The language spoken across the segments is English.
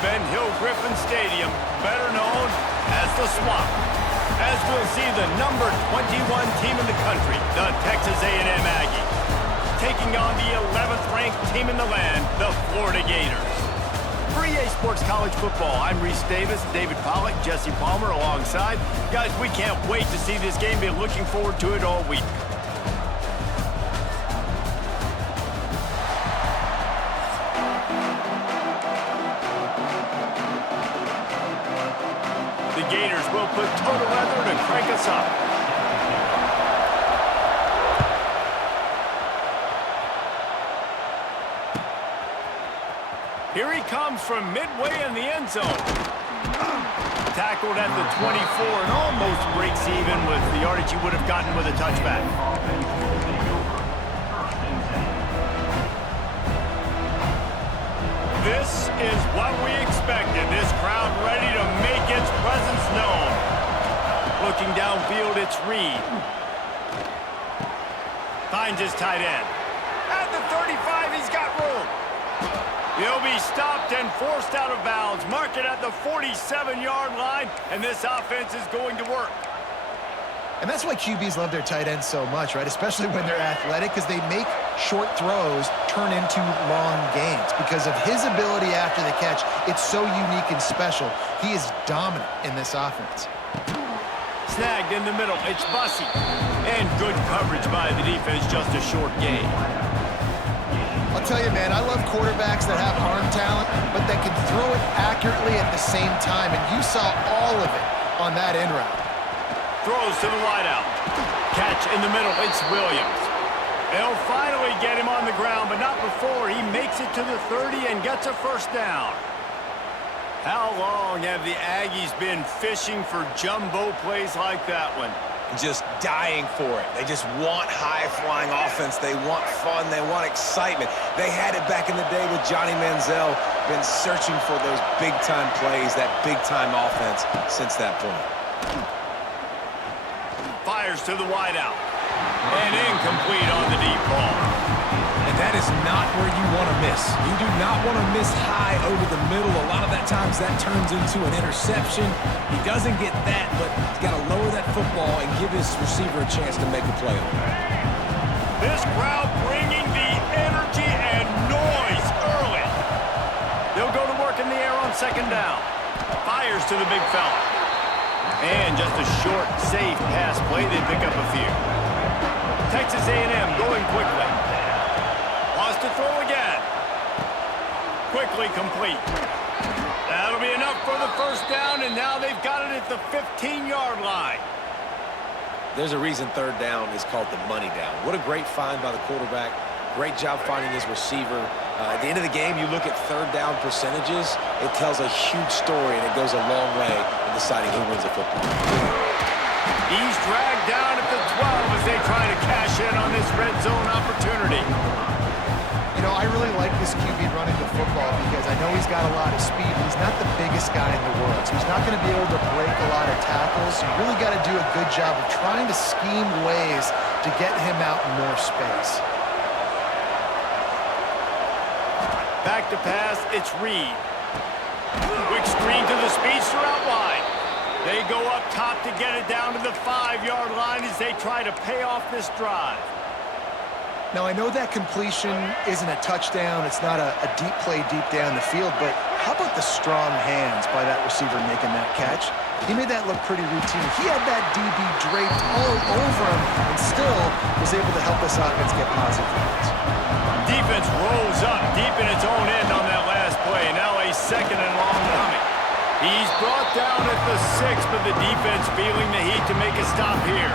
Ben Hill Griffin Stadium, better known as the Swamp, as we'll see the number 21 team in the country, the Texas A&M Aggies, taking on the 11th ranked team in the land, the Florida Gators. For EA Sports College Football, I'm Reese Davis, David Pollack, Jesse Palmer alongside. Guys, we can't wait to see this game. Been looking forward to it all week. The Gators will put total leather to crank us up. Here he comes from midway in the end zone. Tackled at the 24 and almost breaks even with the yardage he would have gotten with a touchback. This is what we expected. This crowd ready to make its presence known. Looking downfield, it's Reed. Finds his tight end. At the 35, he's got room. He'll be stopped and forced out of bounds. Mark it at the 47-yard line, and this offense is going to work. And that's why QBs love their tight ends so much, right? Especially when they're athletic, because they make short throws turn into long gains. Because of his ability after the catch, it's so unique and special. He is dominant in this offense. Snagged in the middle, it's Bussey. And good coverage by the defense, just a short gain. I'll tell you, man, I love quarterbacks that have arm talent, but that can throw it accurately at the same time. And you saw all of it on that end route. Throws to the wideout. Catch in the middle, it's Williams. They'll finally get him on the ground, but not before he makes it to the 30 and gets a first down. How long have the Aggies been fishing for jumbo plays like that one? Just dying for it. They just want high-flying offense. They want fun. They want excitement. They had it back in the day with Johnny Manziel. Been searching for those big-time plays, that big-time offense since that point. Fires to the wideout. And incomplete on the deep ball. And that is not where you want to miss. You do not want to miss high over the middle. A lot of that times that turns into an interception. He doesn't get that, but he's got to lower that football and give his receiver a chance to make a play on it. This crowd bringing the energy and noise early. They'll go to work in the air on second down. Fires to the big fella. And just a short, safe pass play. They pick up a few. Texas A&M going quickly. Wants to throw again. Quickly complete. That'll be enough for the first down, and now they've got it at the 15-yard line. There's a reason third down is called the money down. What a great find by the quarterback. Great job finding his receiver. At the end of the game, you look at third down percentages. It tells a huge story, and it goes a long way in deciding who wins a football. He's dragged down at the 12 as they try to cash in on this red zone opportunity. You know, I really like this QB running the football because I know he's got a lot of speed. He's not the biggest guy in the world, so he's not going to be able to break a lot of tackles. You really got to do a good job of trying to scheme ways to get him out in more space. Back to pass, it's Reed. Quick screen to the speedster out wide. They go up top to get it down to the 5-yard line as they try to pay off this drive. Now, I know that completion isn't a touchdown. It's not a deep play deep down the field, but how about the strong hands by that receiver making that catch? He made that look pretty routine. He had that DB draped all over him and still was able to help this offense get positive yards. Defense rolls up deep in its own end on that last play. Now a second and long coming. He's brought down at the 6, but the defense feeling the heat to make a stop here.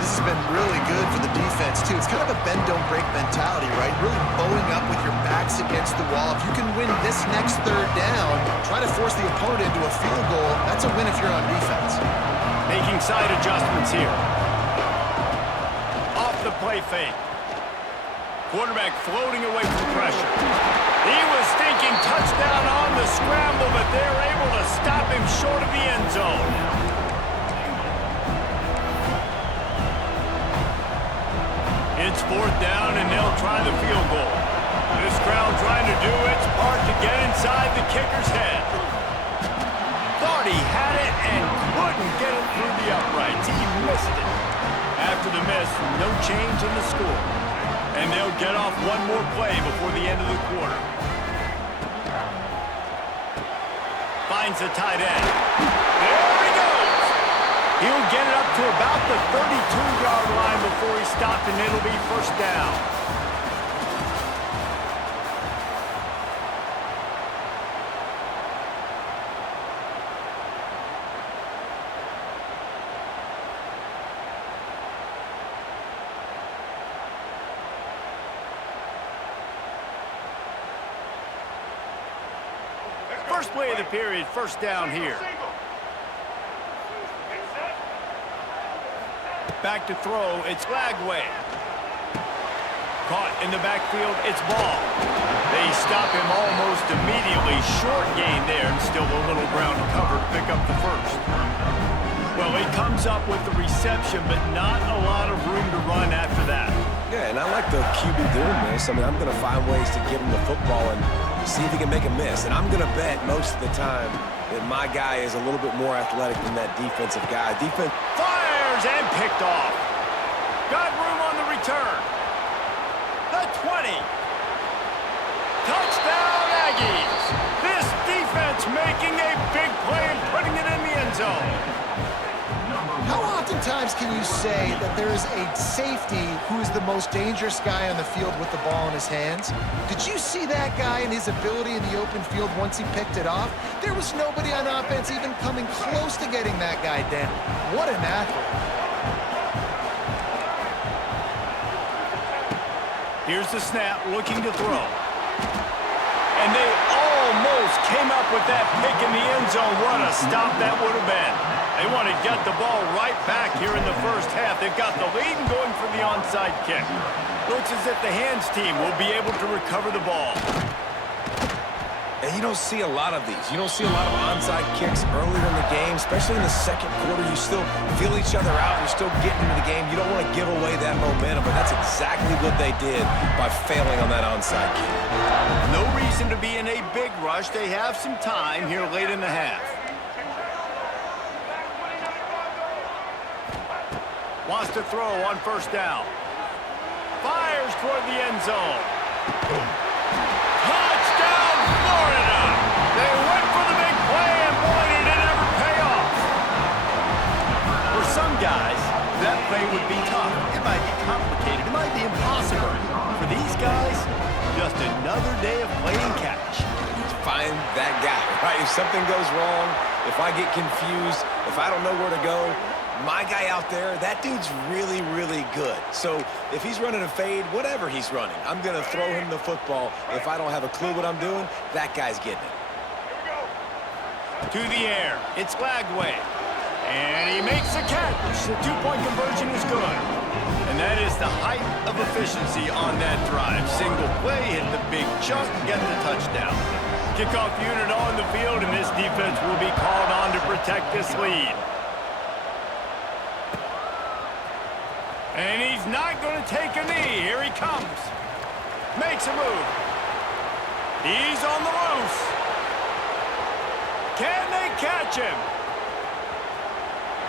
This has been really good for the defense, too. It's kind of a bend-don't-break mentality, right? Really bowing up with your backs against the wall. If you can win this next third down, try to force the opponent into a field goal. That's a win if you're on defense. Making side adjustments here. Off the play fake. Quarterback floating away from pressure. He was thinking touchdown on the scramble, but they're able to stop him short of the end zone. It's fourth down, and they'll try the field goal. This crowd trying to do its part to get inside the kick change in the score. And they'll get off one more play before the end of the quarter. Finds the tight end. There he goes. He'll get it up to about the 32-yard line before he stopped, and it'll be first down. First play of the period, first down here. Back to throw, it's Lagway. Caught in the backfield, it's ball. They stop him almost immediately. Short gain there, and still a little ground cover to pick up the first. Well, he comes up with the reception, but not a lot of room to run after that. Yeah, and I like the QB doing this. I mean, I'm going to find ways to give him the football and see if he can make a miss. And I'm going to bet most of the time that my guy is a little bit more athletic than that defensive guy. Fires and picked off. Got room on the return. The 20. Touchdown, Aggies. This defense making a big play and putting it in the end zone. How oftentimes can you say that there is a safety who is the most dangerous guy on the field with the ball in his hands? Did you see that guy and his ability in the open field once he picked it off? There was nobody on offense even coming close to getting that guy down. What an athlete. Here's the snap, looking to throw. And they almost came up with that pick in the end zone. What a stop that would have been. They want to get the ball right back here in the first half. They've got the lead and going for the onside kick. Looks as if the hands team will be able to recover the ball. And you don't see a lot of these. You don't see a lot of onside kicks earlier in the game, especially in the second quarter. You still feel each other out. You're still getting into the game. You don't want to give away that momentum, but that's exactly what they did by failing on that onside kick. No reason to be in a big rush. They have some time here late in the half. Wants to throw on first down. Fires toward the end zone. Touchdown, Florida! They went for the big play, and boy, did it ever pay off. For some guys, that play would be tough. It might be complicated. It might be impossible. For these guys, just another day of playing catch. Find that guy, right? If something goes wrong, if I get confused, if I don't know where to go, my guy out there, that dude's really, really good. So if he's running a fade, whatever he's running, I'm going to throw him the football. If I don't have a clue what I'm doing, that guy's getting it. To the air, it's Lagway. And he makes the catch. The two-point conversion is good. And that is the height of efficiency on that drive. Single play, hit the big chunk, get the touchdown. Kickoff unit on the field, and this defense will be called on to protect this lead. And he's not going to take a knee. Here he comes. Makes a move. He's on the loose. Can they catch him?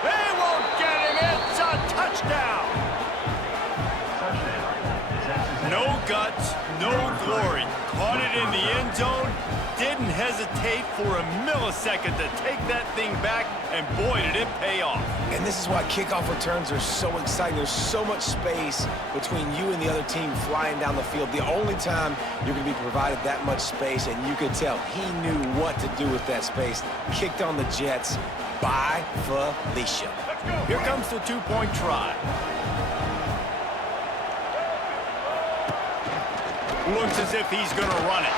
They won't get him. It's a touchdown. No guts, no glory. Caught it in the end zone. Didn't hesitate for a millisecond to take that thing back, and boy, did it pay off. And this is why kickoff returns are so exciting. There's so much space between you and the other team flying down the field. The only time you're going to be provided that much space, and you could tell he knew what to do with that space. Kicked on the Jets by Felicia. Here comes the two-point try. Looks as if he's going to run it.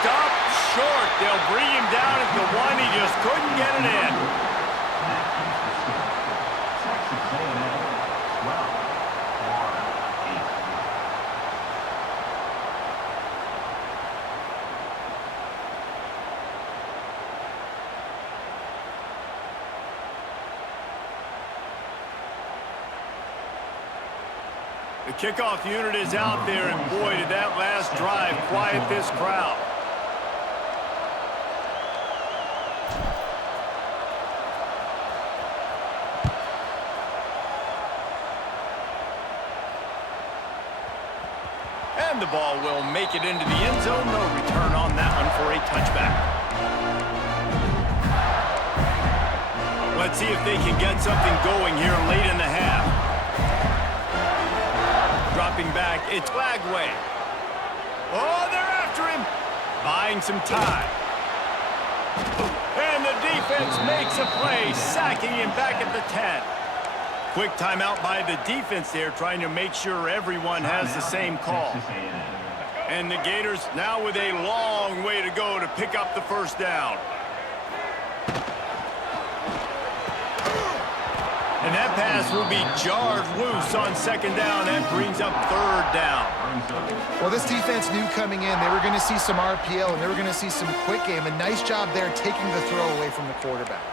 Stop short. They'll bring him down at the one. He just couldn't get it in. The kickoff unit is out there, and boy, did that last drive quiet this crowd. And the ball will make it into the end zone. No return on that one for a touchback. Let's see if they can get something going here late in the half. Dropping back, it's Lagway. Oh, they're after him. Buying some time. And the defense makes a play, sacking him back at the 10. Quick timeout by the defense there, trying to make sure everyone has the same call. And the Gators now with a long way to go to pick up the first down. And that pass will be jarred loose on second down. That brings up third down. Well, this defense knew coming in they were going to see some RPO and they were going to see some quick game. A nice job there taking the throw away from the quarterback.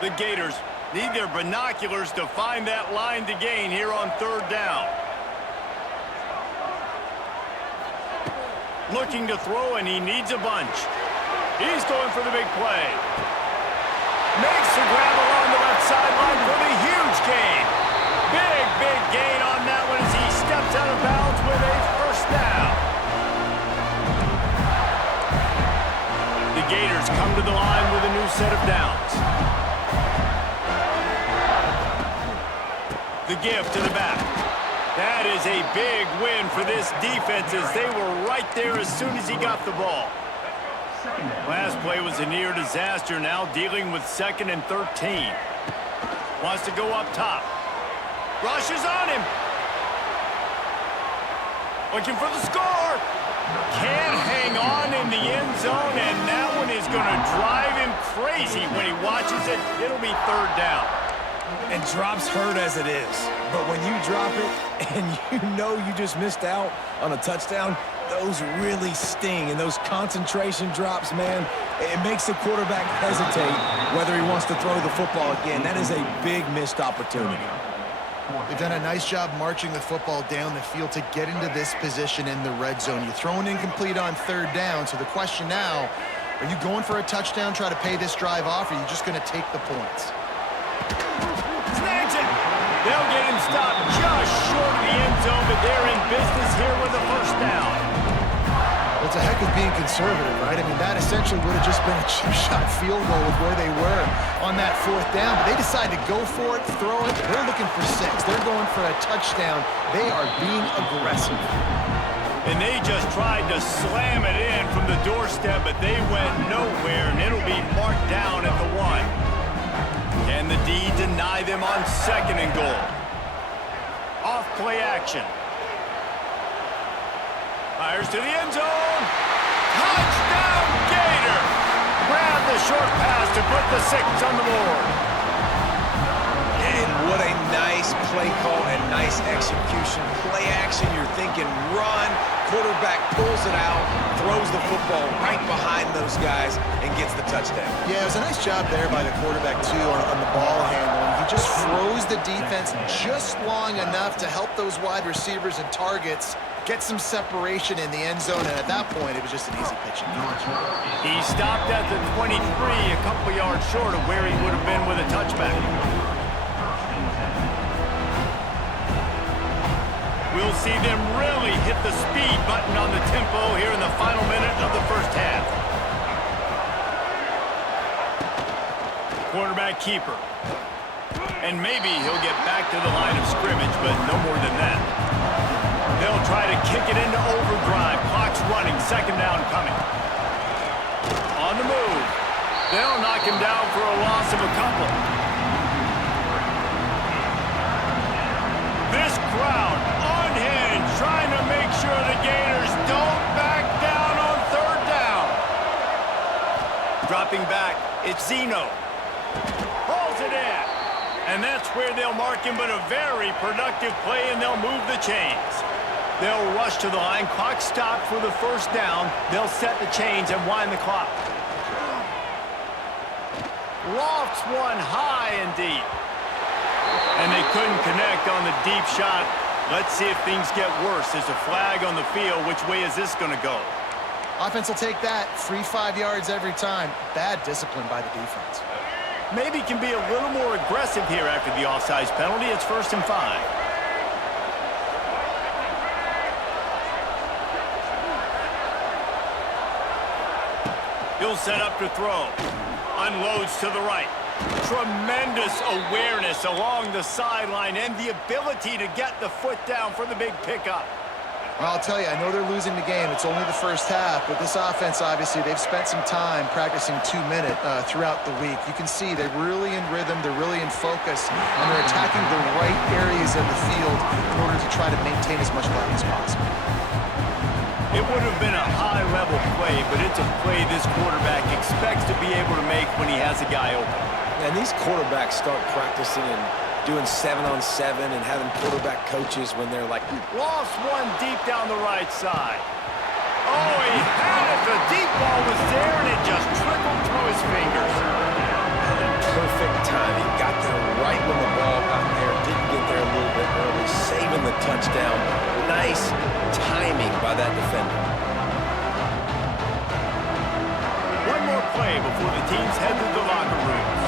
The Gators need their binoculars to find that line to gain here on third down. Looking to throw, and he needs a bunch. He's going for the big play. Makes the grab along the left sideline for the huge gain. Big gain on that one as he steps out of bounds with a first down. The Gators come to the line with a new set of downs. The give to the back. That is a big win for this defense as they were right there as soon as he got the ball. Last play was a near disaster, now dealing with 2nd and 13. Wants to go up top. Rushes on him. Looking for the score. Can't hang on in the end zone, and that one is going to drive him crazy when he watches it. It'll be third down. And drops hurt as it is. But when you drop it and you know you just missed out on a touchdown, those really sting. And those concentration drops, man, it makes the quarterback hesitate whether he wants to throw the football again. That is a big missed opportunity. They've done a nice job marching the football down the field to get into this position in the red zone. You're throwing incomplete on third down, so the question now, are you going for a touchdown, try to pay this drive off, or are you just going to take the points? Snags it. They'll get him stopped just short of the end zone, but they're in business here with a first down. Well, it's a heck of being conservative, right? I mean, that essentially would have just been a chip shot field goal with where they were on that fourth down. But they decided to go for it, throw it. They're looking for 6. They're going for a touchdown. They are being aggressive. And they just tried to slam it in from the doorstep, but they went nowhere, and it'll be marked down at the 1. Can the D deny them on 2nd and goal? Off play action. Fires to the end zone. Touchdown, Gator! Grab the short pass to put the 6 on the board. And what a nice play call and nice execution. Play action, you're thinking run. Quarterback pulls it out, throws the football right behind those guys, and gets the touchdown. Yeah, it was a nice job there by the quarterback, too, on the ball handling. He just froze the defense just long enough to help those wide receivers and targets get some separation in the end zone, and at that point, it was just an easy pitch. He stopped at the 23, a couple yards short of where he would have been with a touchback. We'll see them really hit the speed button on the tempo here in the final minute of the first half. Quarterback keeper. And maybe he'll get back to the line of scrimmage, but no more than that. They'll try to kick it into overdrive. Clock's running, 2nd down coming. On the move. They'll knock him down for a loss of a couple. This crowd unhinged, trying to make sure the Gators don't back down on 3rd down. Dropping back, it's Zeno. Pulls it in. And that's where they'll mark him, but a very productive play, and they'll move the chains. They'll rush to the line. Clock stopped for the first down. They'll set the chains and wind the clock. Lofts one high and deep. And they couldn't connect on the deep shot. Let's see if things get worse. There's a flag on the field. Which way is this going to go? Offense will take that. Free 5 yards every time. Bad discipline by the defense. Maybe can be a little more aggressive here after the offsides penalty. It's 1st and 5. He'll set up to throw. Unloads to the right. Tremendous awareness along the sideline and the ability to get the foot down for the big pickup. Well, I'll tell you, I know they're losing the game. It's only the first half, but this offense, obviously, they've spent some time practicing 2-minute throughout the week. You can see they're really in rhythm, they're really in focus, and they're attacking the right areas of the field in order to try to maintain as much life as possible. It would have been a high-level play, but it's a play this quarterback expects to be able to make when he has a guy open. And these quarterbacks start practicing and doing 7-on-7 and having quarterback coaches when they're like... Lost one deep down the right side. Oh, he had it. The deep ball was there, and it just trickled through his fingers. Perfect timing. Got there right when the ball got there. Didn't get there a little bit early. Saving the touchdown. Nice timing by that defender. One more play before the teams head to the locker rooms.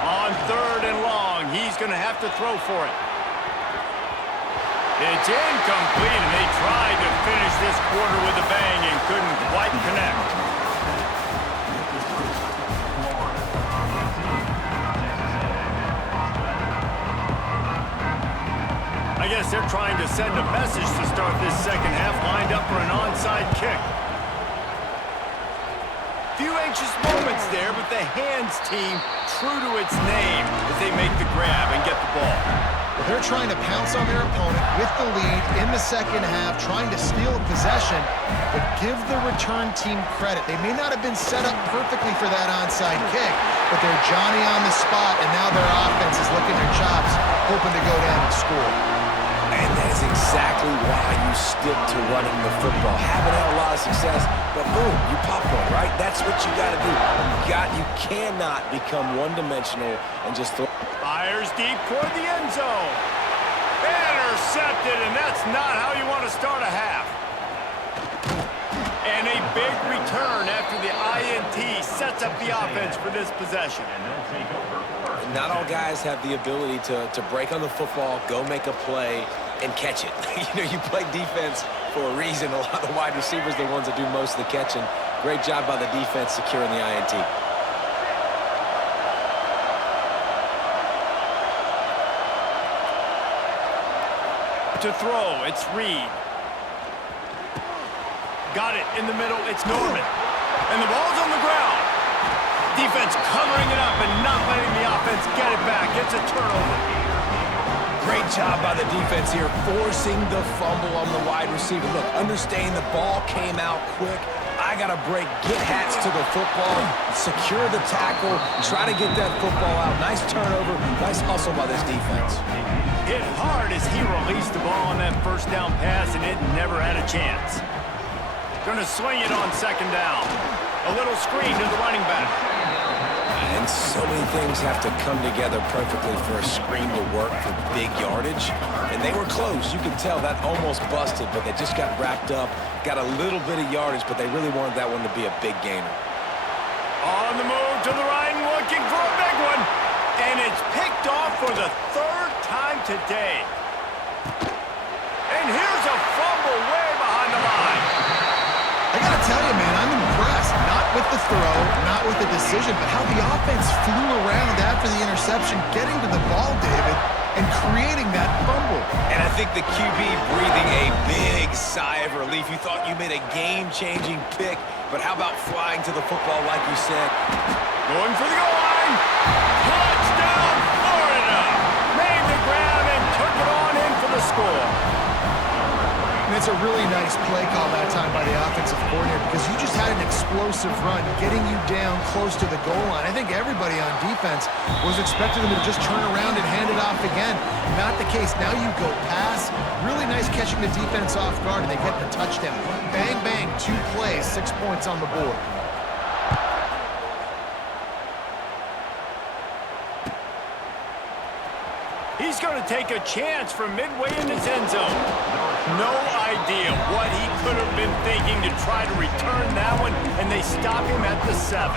On 3rd and long, he's going to have to throw for it. It's incomplete, and they tried to finish this quarter with a bang and couldn't quite connect. I guess they're trying to send a message to start this second half, lined up for an onside kick. Few anxious moments there, but the hands team true to its name as they make the grab and get the ball. Well, they're trying to pounce on their opponent with the lead in the second half, trying to steal a possession, but give the return team credit. They may not have been set up perfectly for that onside kick, but they're Johnny on the spot, and now their offense is licking their chops, hoping to go down and score. And that is exactly why you stick to running the football. Haven't had a lot of success, but boom, you pop one, right? That's what you got to do. You cannot become one-dimensional and just throw. Fires deep toward the end zone. Intercepted, and that's not how you want to start a half. And a big return after the INT sets up the offense for this possession. Not all guys have the ability to break on the football, go make a play, and catch it. You play defense for a reason. A lot of the wide receivers are the ones that do most of the catching. Great job by the defense securing the INT. To throw, it's Reed. Got it in the middle, it's Norman. And the ball's on the ground. Defense covering it up and not letting the offense get it back. It's a turnover. Great job by the defense here, forcing the fumble on the wide receiver. Look, understanding the ball came out quick. I got to break, get hats to the football, secure the tackle, try to get that football out. Nice turnover, nice hustle by this defense. Hit hard as he released the ball on that first down pass, and it never had a chance. Gonna swing it on 2nd down. A little screen to the running back. And so many things have to come together perfectly for a screen to work for big yardage. And they were close. You can tell that almost busted, but they just got wrapped up, got a little bit of yardage, but they really wanted that one to be a big gainer. On the move to the right, looking for a big one. And it's picked off for the 3rd time today. And here's a fumble way behind the line. I gotta tell you, man, I'm impressed. Not with the throw, not with the decision, but how the offense flew around after the interception, getting to the ball, David, and creating that fumble. And I think the QB breathing a big sigh of relief. You thought you made a game-changing pick, but how about flying to the football like you said? Going for the goal line. Touchdown, Florida. Made the grab and took it on in for the score. And it's a really nice play call that time by the offensive coordinator because you just had an explosive run getting you down close to the goal line. I think everybody on defense was expecting them to just turn around and hand it off again. Not the case. Now you go pass. Really nice catching the defense off guard, and they get the touchdown. Bang, bang, 2 plays, 6 points on the board. He's going to take a chance from midway in his end zone. No idea what he could have been thinking to try to return that one, and they stop him at the 7.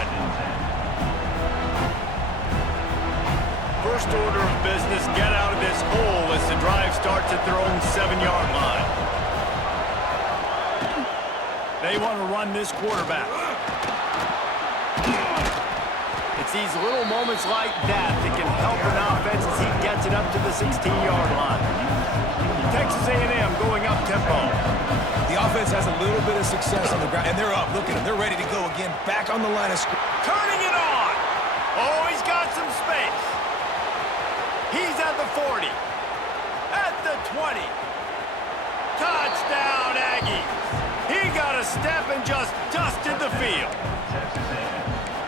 First order of business, get out of this hole as the drive starts at their own 7-yard line. They want to run this quarterback. It's these little moments like that that can help an offense as he gets it up to the 16-yard line. Texas A&M going up tempo. The offense has a little bit of success on the ground, and they're up. Look at them. They're ready to go again. Back on the line of scrimmage. Turning it on. Oh, he's got some space. He's at the 40. At the 20. Touchdown, Aggies. He got a step and just dusted the field.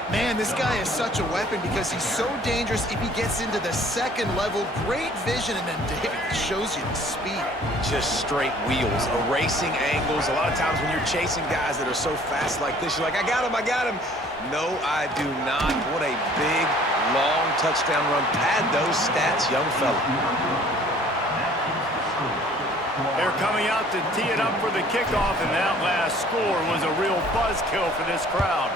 Man, this guy is such a weapon because he's so dangerous if he gets into the second level. Great vision, and then David shows you the speed. Just straight wheels, erasing angles. A lot of times when you're chasing guys that are so fast like this, you're like, I got him, I got him. No, I do not. What a big, long touchdown run. Pad those stats, young fella. They're coming out to tee it up for the kickoff, and that last score was a real buzzkill for this crowd.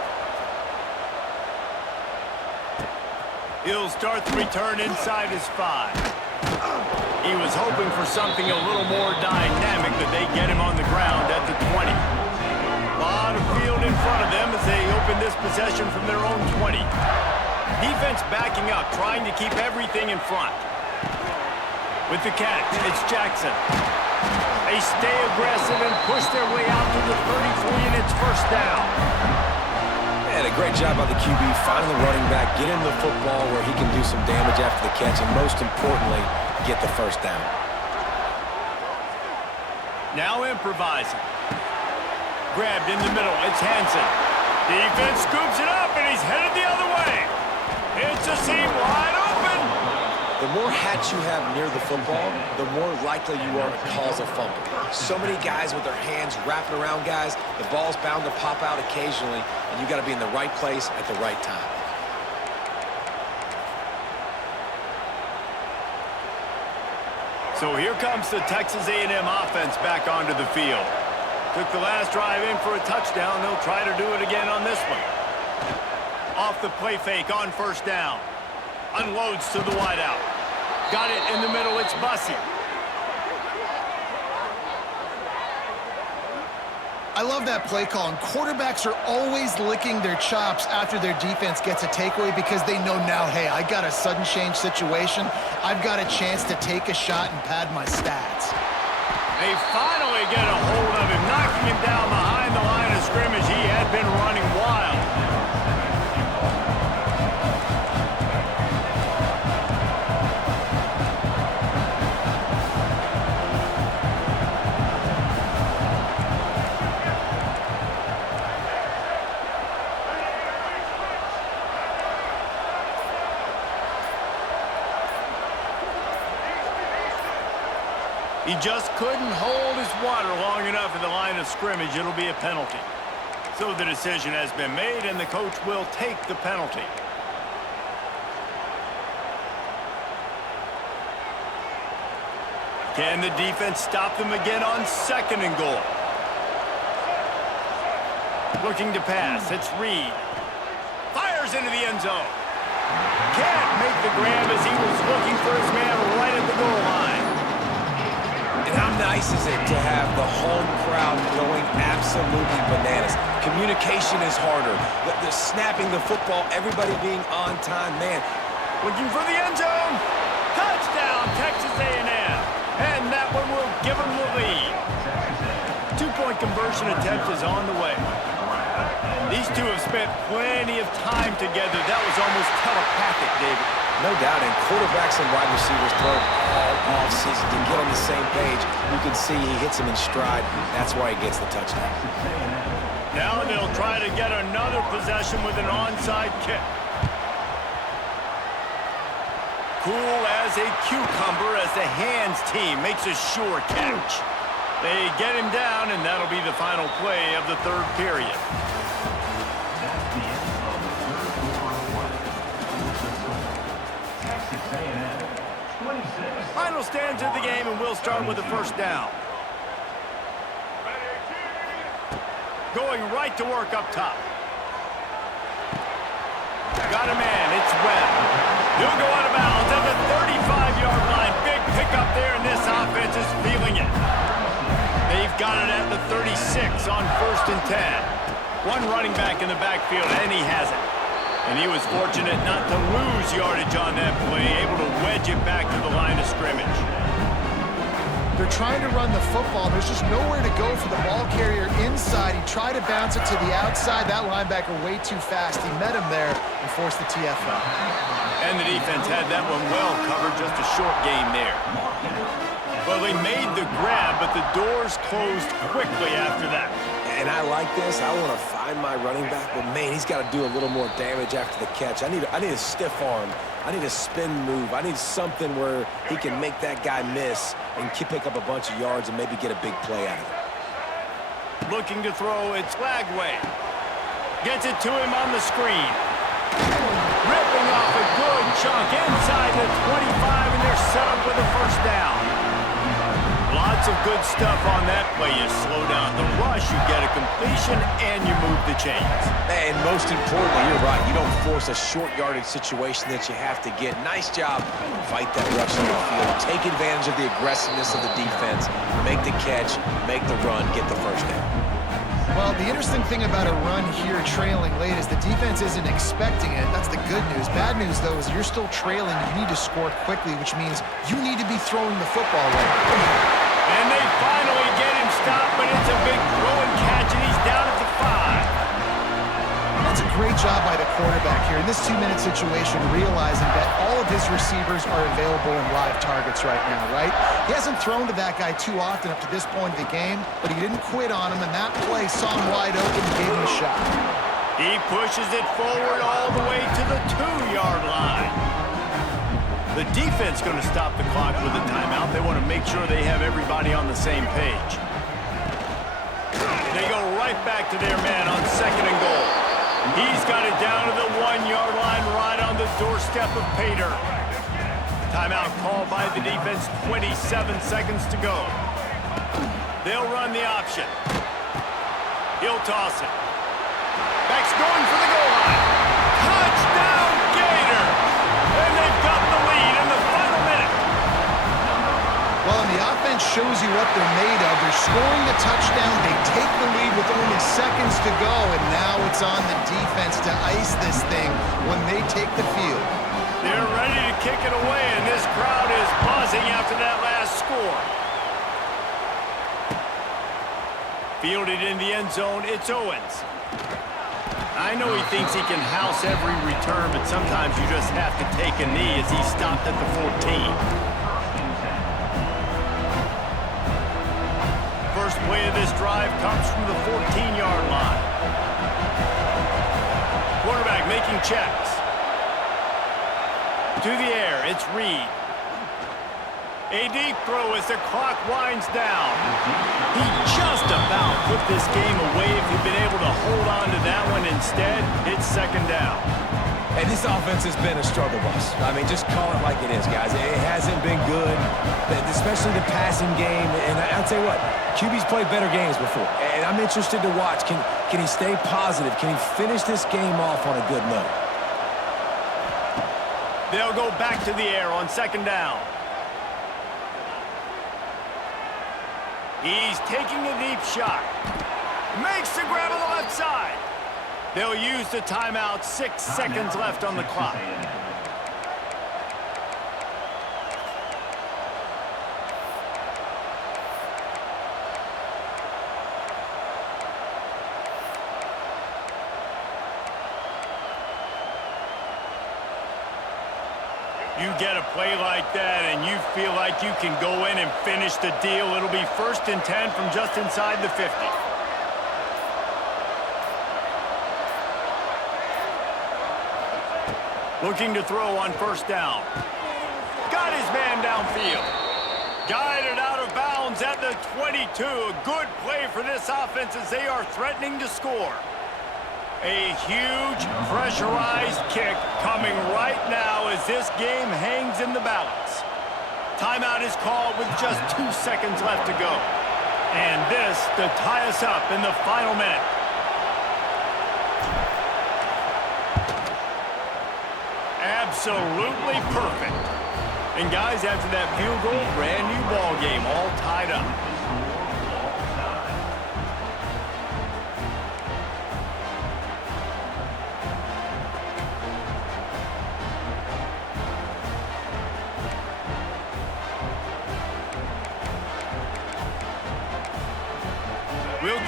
He'll start the return inside his 5. He was hoping for something a little more dynamic, but they get him on the ground at the 20. A lot of field in front of them as they open this possession from their own 20. Defense backing up, trying to keep everything in front. With the catch, it's Jackson. They stay aggressive and push their way out to the 33, and it's first down. And a great job by the QB finding the running back, get him the football where he can do some damage after the catch, and most importantly, get the first down. Now improvising. Grabbed in the middle, it's Hansen. Defense scoops it up, and he's headed the other way. It's a seam wide open. The more hats you have near the football, the more likely you are to cause a fumble. So many guys with their hands wrapping around guys, the ball's bound to pop out occasionally, and you got to be in the right place at the right time. So here comes the Texas A&M offense back onto the field. Took the last drive in for a touchdown. They'll try to do it again on this one. Off the play fake on first down. Unloads to the wideout. Got it in the middle. It's Bussey. I love that play call, and quarterbacks are always licking their chops after their defense gets a takeaway because they know now, hey, I got a sudden change situation. I've got a chance to take a shot and pad my stats. They finally get a hold of him, knocking him down behind the line of scrimmage. He had been running wild. He just couldn't hold his water long enough at the line of scrimmage. It'll be a penalty. So the decision has been made, and the coach will take the penalty. Can the defense stop them again on second and goal? Looking to pass. It's Reed. Fires into the end zone. Can't make the grab as he was looking for his man right at the goal line. And how nice is it to have the home crowd going absolutely bananas? Communication is harder. The snapping the football, everybody being on time, man. Looking for the end zone. Touchdown, Texas A&M. And that one will give them the lead. Two-point conversion attempt is on the way. These two have spent plenty of time together. That was almost telepathic, David. No doubt, and quarterbacks and wide receivers throw all off-season to get on the same page. You can see he hits him in stride. That's why he gets the touchdown. Now they'll try to get another possession with an onside kick. Cool as a cucumber as the hands team makes a sure catch. They get him down, and that'll be the final play of the third period. Final stands of the game, and we'll start with the first down. Going right to work up top. Got a man, it's Webb. He'll go out of bounds at the 35-yard line. Big pickup there, and this offense is feeling it. They've got it at the 36. on 1st and 10. One running back in the backfield, and he has it. And he was fortunate not to lose yardage on that play, able to wedge it back to the line of scrimmage. They're trying to run the football. There's just nowhere to go for the ball carrier inside. He tried to bounce it to the outside. That linebacker way too fast. He met him there and forced the TFL. And the defense had that one well covered, just a short gain there. Well, they made the grab, but the doors closed quickly after that. And I like this. I want to find my running back, but man, he's got to do a little more damage after the catch. I need a stiff arm. I need a spin move. I need something where he can make that guy miss and pick up a bunch of yards and maybe get a big play out of it. Looking to throw, it's Lagway. Gets it to him on the screen. Ripping off a good chunk inside the 25, and they're set up with a first down. Lots of good stuff on that play. You slow down the rush, you get a completion, and you move the chains. And most importantly, you're right. You don't force a short yardage situation that you have to get. Nice job. Fight that rush on the field. Take advantage of the aggressiveness of the defense. Make the catch, make the run, get the first down. Well, the interesting thing about a run here trailing late is the defense isn't expecting it. That's the good news. Bad news, though, is you're still trailing. You need to score quickly, which means you need to be throwing the football late. And they finally get him stopped, but it's a big throw and catch, and he's down at the 5. That's a great job by the quarterback here in this 2-minute situation, realizing that all of his receivers are available in live targets right now, right? He hasn't thrown to that guy too often up to this point of the game, but he didn't quit on him, and that play saw him wide open and gave him a shot. He pushes it forward all the way to the 2-yard line. The defense going to stop the clock with a timeout. They want to make sure they have everybody on the same page. They go right back to their man on 2nd and goal. He's got it down to the 1-yard line, right on the doorstep of Pater. Timeout called by the defense, 27 seconds to go. They'll run the option. He'll toss it. Back's going for the goal line. Touchdown, Gator! And they've got the lead in the final minute. Well, and the offense shows you what they're made of. They're scoring the touchdown. They take the lead with only seconds to go, and now it's on the defense to ice this thing when they take the field. They're ready to kick it away, and this crowd is buzzing after that last score. Fielded in the end zone, it's Owens. I know he thinks he can house every return, but sometimes you just have to take a knee as he stopped at the 14. First play of this drive comes from the 14-yard line. Quarterback making checks. To the air, it's Reed. A deep throw as the clock winds down. He just about put this game away if he'd been able to hold on to that one. Instead, it's 2nd down. And this offense has been a struggle bus. I mean, just call it like it is, guys. It hasn't been good, especially the passing game. And I'll tell you what, QB's played better games before. And I'm interested to watch. Can he stay positive? Can he finish this game off on a good note? They'll go back to the air on 2nd down. He's taking a deep shot. Makes the grab on the left side. They'll use the timeout. 6 seconds left on the clock. You get a play like that and you feel like you can go in and finish the deal. It'll be 1st and 10 from just inside the 50. Looking to throw on 1st down. Got his man downfield. Guided out of bounds at the 22. A good play for this offense as they are threatening to score. A huge pressurized kick coming right now as this game hangs in the balance. Timeout is called with just 2 seconds left to go. And this to tie us up in the final minute. Absolutely perfect. And guys, after that field goal, brand new ball game, all tied up.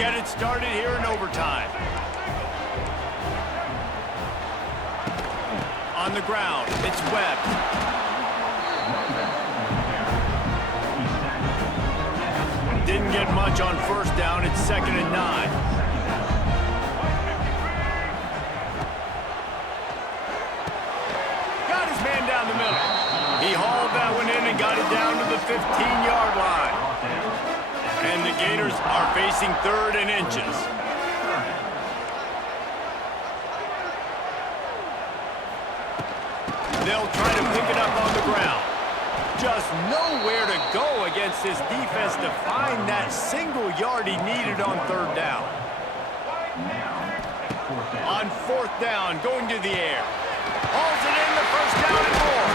get it started here in overtime. On the ground, it's Webb. Didn't get much on first down. It's 2nd and 9. Got his man down the middle. He hauled that one in and got it down to the 15-yard line. And the Gators are facing 3rd and inches. They'll try to pick it up on the ground. Just nowhere to go against this defense to find that single yard he needed on 3rd down. On 4th down, going to the air. Hauls it in, the 1st down and more.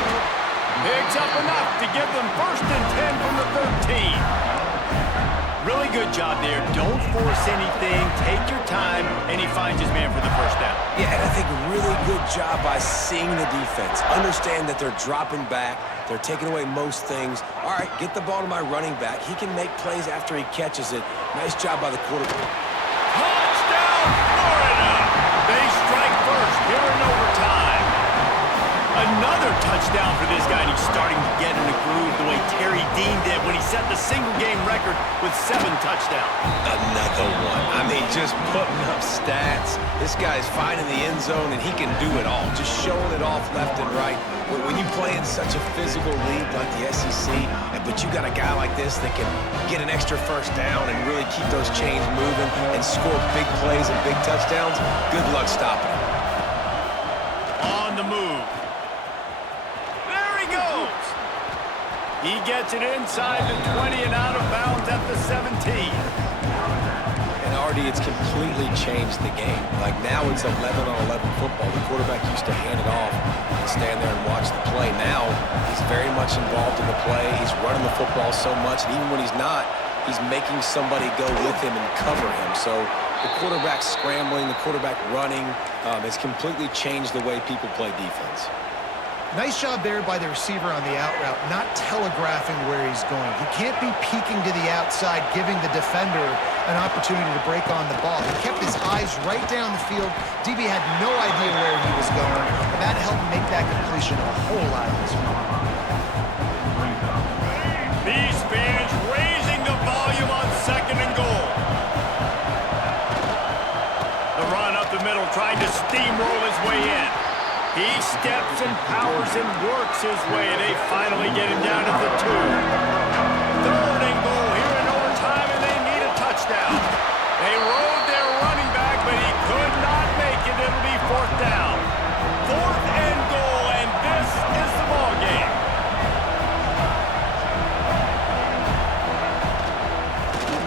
Picks up enough to give them 1st and 10 from the 13. Really good job there. Don't force anything. Take your time, and he finds his man for the 1st down. Yeah, and I think really good job by seeing the defense. Understand that they're dropping back. They're taking away most things. All right, get the ball to my running back. He can make plays after he catches it. Nice job by the quarterback. Touchdown, Florida! They strike first here in overtime. Another touchdown for this guy, and he's starting to get in the groove the way Terry Dean did when he set the single-game record with 7 touchdowns. Another one. I mean, just putting up stats. This guy's finding the end zone, and he can do it all. Just showing it off left and right. When you play in such a physical league like the SEC, but you got a guy like this that can get an extra 1st down and really keep those chains moving and score big plays and big touchdowns, good luck stopping him. On the move. He gets it inside the 20 and out of bounds at the 17. And Artie, it's completely changed the game. Like now it's 11-on-11 football. The quarterback used to hand it off and stand there and watch the play. Now he's very much involved in the play. He's running the football so much, and even when he's not, he's making somebody go with him and cover him. So the quarterback scrambling, the quarterback running has completely changed the way people play defense. Nice job there by the receiver on the out route, not telegraphing where he's going. He can't be peeking to the outside, giving the defender an opportunity to break on the ball. He kept his eyes right down the field. DB had no idea where he was going, and that helped make that completion a whole lot easier. These fans raising the volume on 2nd and goal. The run up the middle, trying to steamroll his way in. He steps and powers and works his way. They finally get him down at the 2. 3rd and goal here in overtime, and they need a touchdown. They rode their running back, but he could not make it. It'll be 4th down. 4th and goal, and this is the ball game.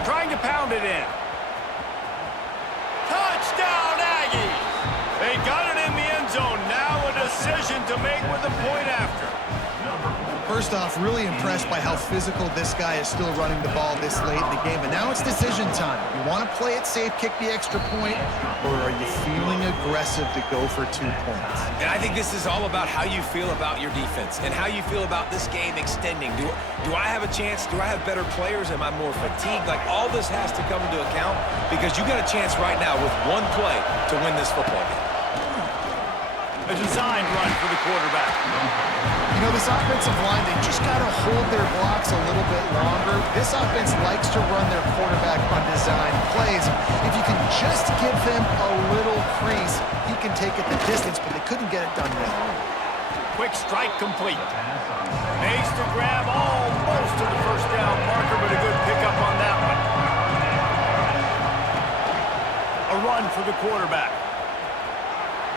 Trying to pound it in. Touchdown, Aggies! They got it in the end zone. Now a decision to make with a point after. First off, really impressed by how physical this guy is still running the ball this late in the game. And now it's decision time. You want to play it safe, kick the extra point, or are you feeling aggressive to go for 2 points? And I think this is all about how you feel about your defense and how you feel about this game extending. Do I have a chance? Do I have better players? Am I more fatigued? Like, all this has to come into account because you got a chance right now with one play to win this football game. A design run for the quarterback. You know, this offensive line, they just got to hold their blocks a little bit longer. This offense likes to run their quarterback on design plays. If you can just give him a little crease, he can take it the distance, but they couldn't get it done well. Quick strike complete. Makes the grab almost to the 1st down marker, but a good pickup on that one. A run for the quarterback.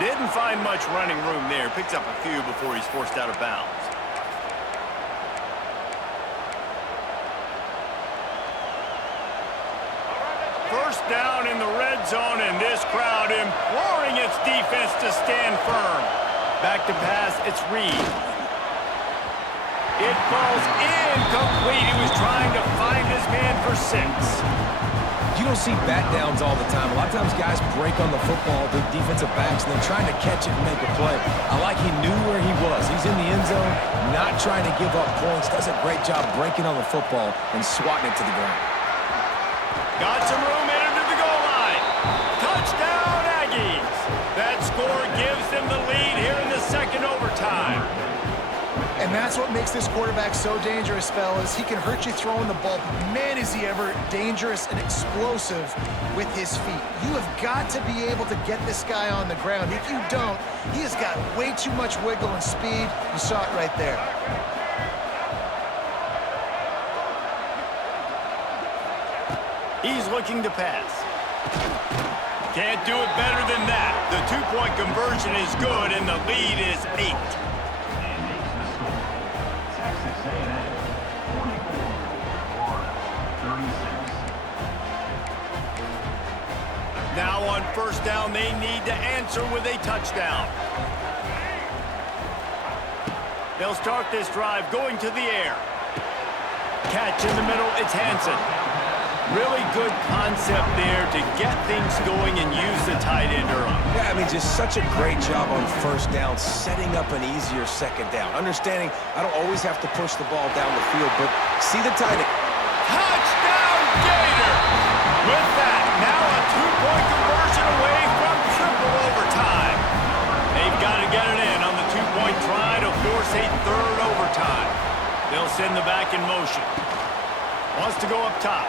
Didn't find much running room there. Picks up a few before he's forced out of bounds. First down in the red zone, and this crowd imploring its defense to stand firm. Back to pass, it's Reed. It falls incomplete. He was trying to find his man for 6. You don't see bat downs all the time. A lot of times guys break on the football, the defensive backs, and they're trying to catch it and make a play. I like he knew where he was. He's in the end zone, not trying to give up points. Does a great job breaking on the football and swatting it to the ground. Got some room, entered to the And that's what makes this quarterback so dangerous, fellas. He can hurt you throwing the ball. Man, is he ever dangerous and explosive with his feet. You have got to be able to get this guy on the ground. If you don't, he has got way too much wiggle and speed. You saw it right there. He's looking to pass. Can't do it better than that. The two-point conversion is good, and the lead is 8. Now on first down, they need to answer with a touchdown. They'll start this drive going to the air. Catch in the middle, it's Hansen. Really good concept there to get things going and use the tight end early. Yeah, I mean, just such a great job on first down, setting up an easier second down. Understanding I don't always have to push the ball down the field, but see the tight end. Touchdown, Gator! With that, now a two-point conversion away from triple overtime. They've got to get it in on the two-point try to force a third overtime. They'll send the back in motion. Wants to go up top.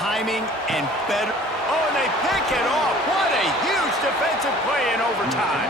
Timing and better. Oh, and they pick it off. What a huge defensive play in overtime.